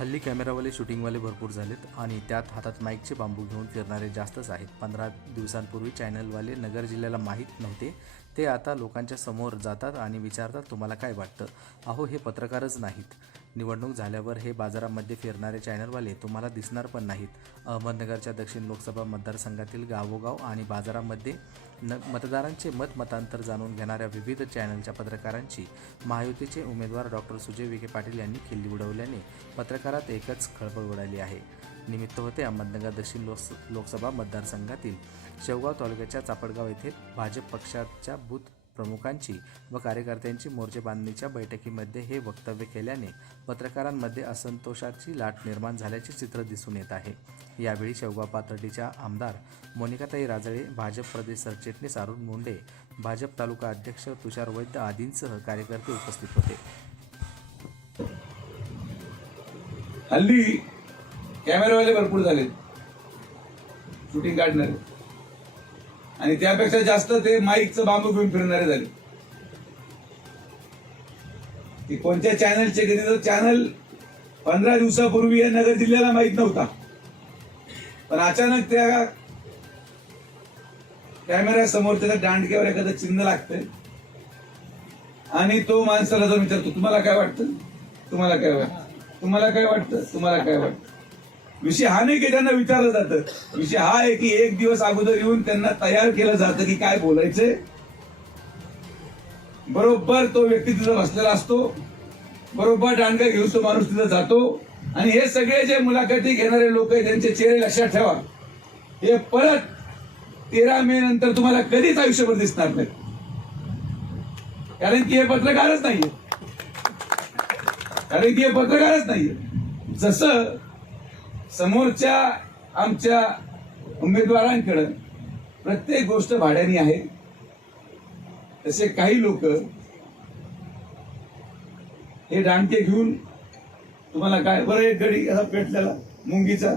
हल्ली कॅमेरावाले शूटिंगवाले भरपूर झालेत आणि त्यात हातात माईकचे बांबू घेऊन फिरणारे जास्तच आहेत. पंधरा दिवसांपूर्वी चॅनलवाले नगर जिल्ह्याला माहीत नव्हते ते आता लोकांच्या समोर जातात आणि विचारतात तुम्हाला काय वाटतं? अहो हे पत्रकारच नाहीत. निवडणूक झाल्यावर हे बाजारामध्ये फिरणारे चॅनलवाले तुम्हाला दिसणार पण नाहीत. अहमदनगरच्या दक्षिण लोकसभा मतदारसंघातील गावोगाव आणि बाजारामध्ये न मतदारांचे मत मतांतर जाणून घेणाऱ्या विविध चॅनलच्या पत्रकारांची महायुतीचे उमेदवार डॉक्टर सुजय विखे पाटील यांनी खिल्ली उडवल्याने पत्रकारात एकच खळबळ उडाली आहे. निमित्त होते अहमदनगर दक्षिण लोकस लोकसभा मतदारसंघातील शेवगाव तालुक्याच्या चापडगाव येथे भाजप पक्षाच्या बूथ प्रमुखांची व कार्यकर्त्यांची मोर्चे बांधणीच्या बैठकीमध्ये हे वक्तव्य केल्याने पत्रकारांमध्ये असंतोषाची लाट निर्माण झाल्याचे चित्र दिसून येत आहे. यावेळी शेवगाव पाथर्डीच्या आमदार मोनिकाताई राजळे भाजप प्रदेश सरचिटणीस अरुण मुंडे भाजप तालुका अध्यक्ष तुषार वैद्य आदींसह कार्यकर्ते उपस्थित होते. हल्ली कॅमेरावाले भरपूर झाले शूटिंग काढणारे. आणि त्यापेक्षा जास्त ते माईकचं बांबू घेऊन फिरणारे झाले. की कोणत्या चॅनलचे कधी तर चॅनल पंधरा दिवसापूर्वी या नगर जिल्ह्याला माहीत नव्हता. पण अचानक त्या कॅमेऱ्यासमोर त्याच्या दांडक्यावर एखादं चिन्ह लागतंय. आणि तो माणसाला जाऊन विचारतो तुम्हाला काय वाटतं? तुम्हाला काय वाटतं? तुम्हाला काय वाटतं? तुम्हाला काय वाटतं? विषय हा नाही की त्यांना विचारलं जातं. विषय हा आहे की एक दिवस अगोदर येऊन त्यांना तयार केलं जातं की काय बोलायचंय? बरोबर तो व्यक्ती तिथं बसलेला असतो. बरोबर डांडगा घेऊन तो माणूस तिथं जातो. आणि हे सगळे जे मुलाखती घेणारे लोक आहेत त्यांचे चेहरे लक्षात ठेवा. हे परत तेरा मे नंतर तुम्हाला कधीच आयुष्यभर दिसणार नाही कारण की हे पत्रकारच नाहीये. कारण की हे पत्रकारच नाहीये. जसं समोरच्या आमच्या उमेदवारांकडं प्रत्येक गोष्ट भाड्याने आहे. तसे काही लोक हे दांडके घेऊन तुम्हाला काय बरं एक गडी असा पेटलेला मुंगीचा.